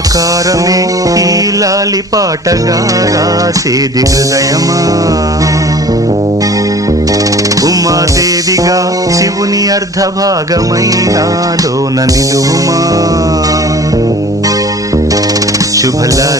మమకారమే ఈ లాలి పాటగా రాసేది హృదయమా. ఉమాదేవిగా శివుని అర్ధభాగమైనాలోన నిలువుమా. శుభలా